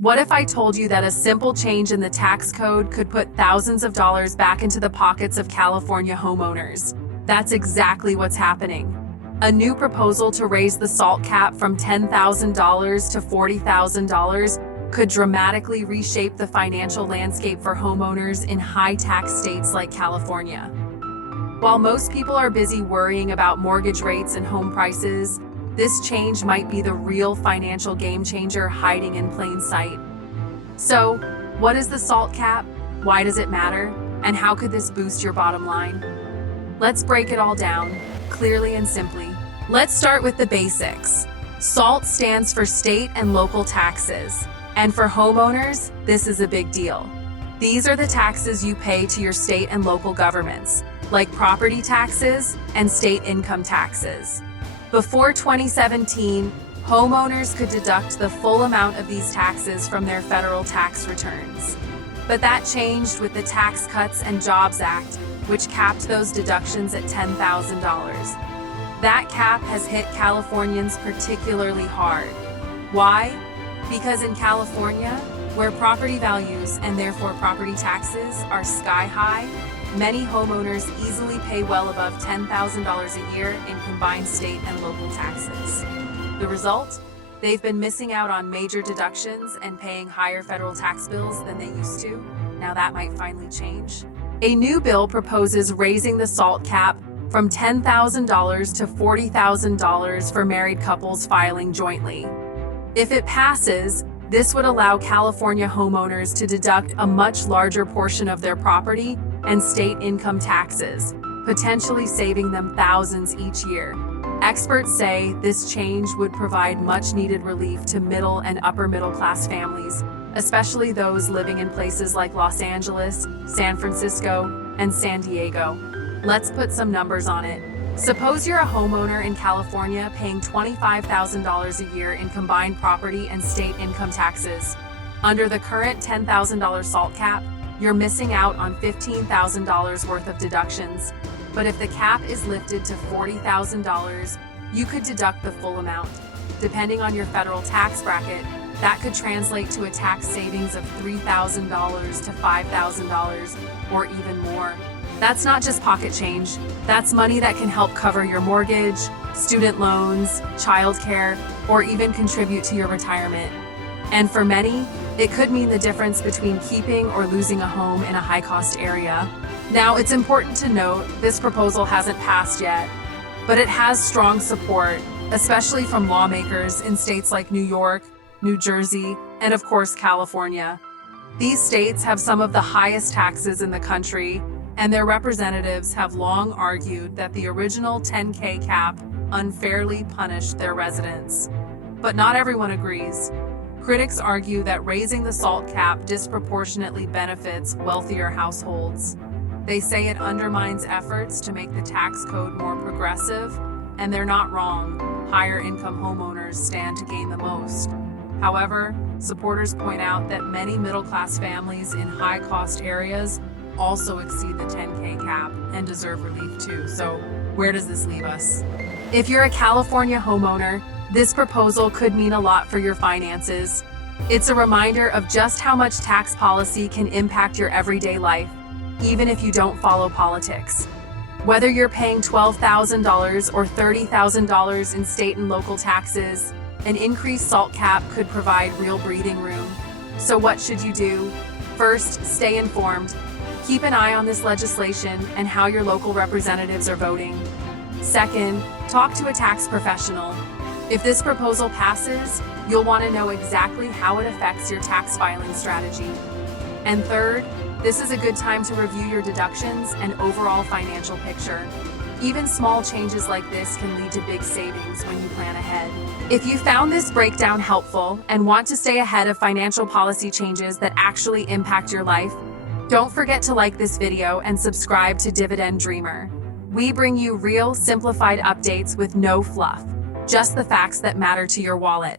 What if I told you that a simple change in the tax code could put thousands of dollars back into the pockets of California homeowners? That's exactly what's happening. A new proposal to raise the SALT cap from $10,000 to $40,000 could dramatically reshape the financial landscape for homeowners in high-tax states like California. While most people are busy worrying about mortgage rates and home prices, this change might be the real financial game changer hiding in plain sight. So, what is the SALT cap? Why does it matter? And how could this boost your bottom line? Let's break it all down, clearly and simply. Let's start with the basics. SALT stands for state and local taxes. And for homeowners, this is a big deal. These are the taxes you pay to your state and local governments, like property taxes and state income taxes. Before 2017, homeowners could deduct the full amount of these taxes from their federal tax returns. But that changed with the Tax Cuts and Jobs Act, which capped those deductions at $10,000. That cap has hit Californians particularly hard. Why? Because in California, where property values and therefore property taxes are sky high, many homeowners easily pay well above $10,000 a year in combined state and local taxes. The result? They've been missing out on major deductions and paying higher federal tax bills than they used to. Now that might finally change. A new bill proposes raising the SALT cap from $10,000 to $40,000 for married couples filing jointly. If it passes, this would allow California homeowners to deduct a much larger portion of their property and state income taxes, potentially saving them thousands each year. Experts say this change would provide much-needed relief to middle and upper-middle-class families, especially those living in places like Los Angeles, San Francisco, and San Diego. Let's put some numbers on it. Suppose you're a homeowner in California paying $25,000 a year in combined property and state income taxes. Under the current $10,000 SALT cap, you're missing out on $15,000 worth of deductions. But if the cap is lifted to $40,000, you could deduct the full amount. Depending on your federal tax bracket, that could translate to a tax savings of $3,000 to $5,000 or even more. That's not just pocket change. That's money that can help cover your mortgage, student loans, childcare, or even contribute to your retirement. And for many, it could mean the difference between keeping or losing a home in a high-cost area. Now, it's important to note this proposal hasn't passed yet, but it has strong support, especially from lawmakers in states like New York, New Jersey, and of course, California. These states have some of the highest taxes in the country, and their representatives have long argued that the original $10K cap unfairly punished their residents. But not everyone agrees. Critics argue that raising the SALT cap disproportionately benefits wealthier households. They say it undermines efforts to make the tax code more progressive, and they're not wrong. Higher income homeowners stand to gain the most. However, supporters point out that many middle-class families in high-cost areas also exceed the $10K cap and deserve relief too. So where does this leave us? If you're a California homeowner, this proposal could mean a lot for your finances. It's a reminder of just how much tax policy can impact your everyday life, even if you don't follow politics. Whether you're paying $12,000 or $30,000 in state and local taxes, an increased SALT cap could provide real breathing room. So what should you do? First, stay informed. Keep an eye on this legislation and how your local representatives are voting. Second, talk to a tax professional. If this proposal passes, you'll want to know exactly how it affects your tax filing strategy. And third, this is a good time to review your deductions and overall financial picture. Even small changes like this can lead to big savings when you plan ahead. If you found this breakdown helpful and want to stay ahead of financial policy changes that actually impact your life, don't forget to like this video and subscribe to Dividend Dreamer. We bring you real, simplified updates with no fluff, just the facts that matter to your wallet.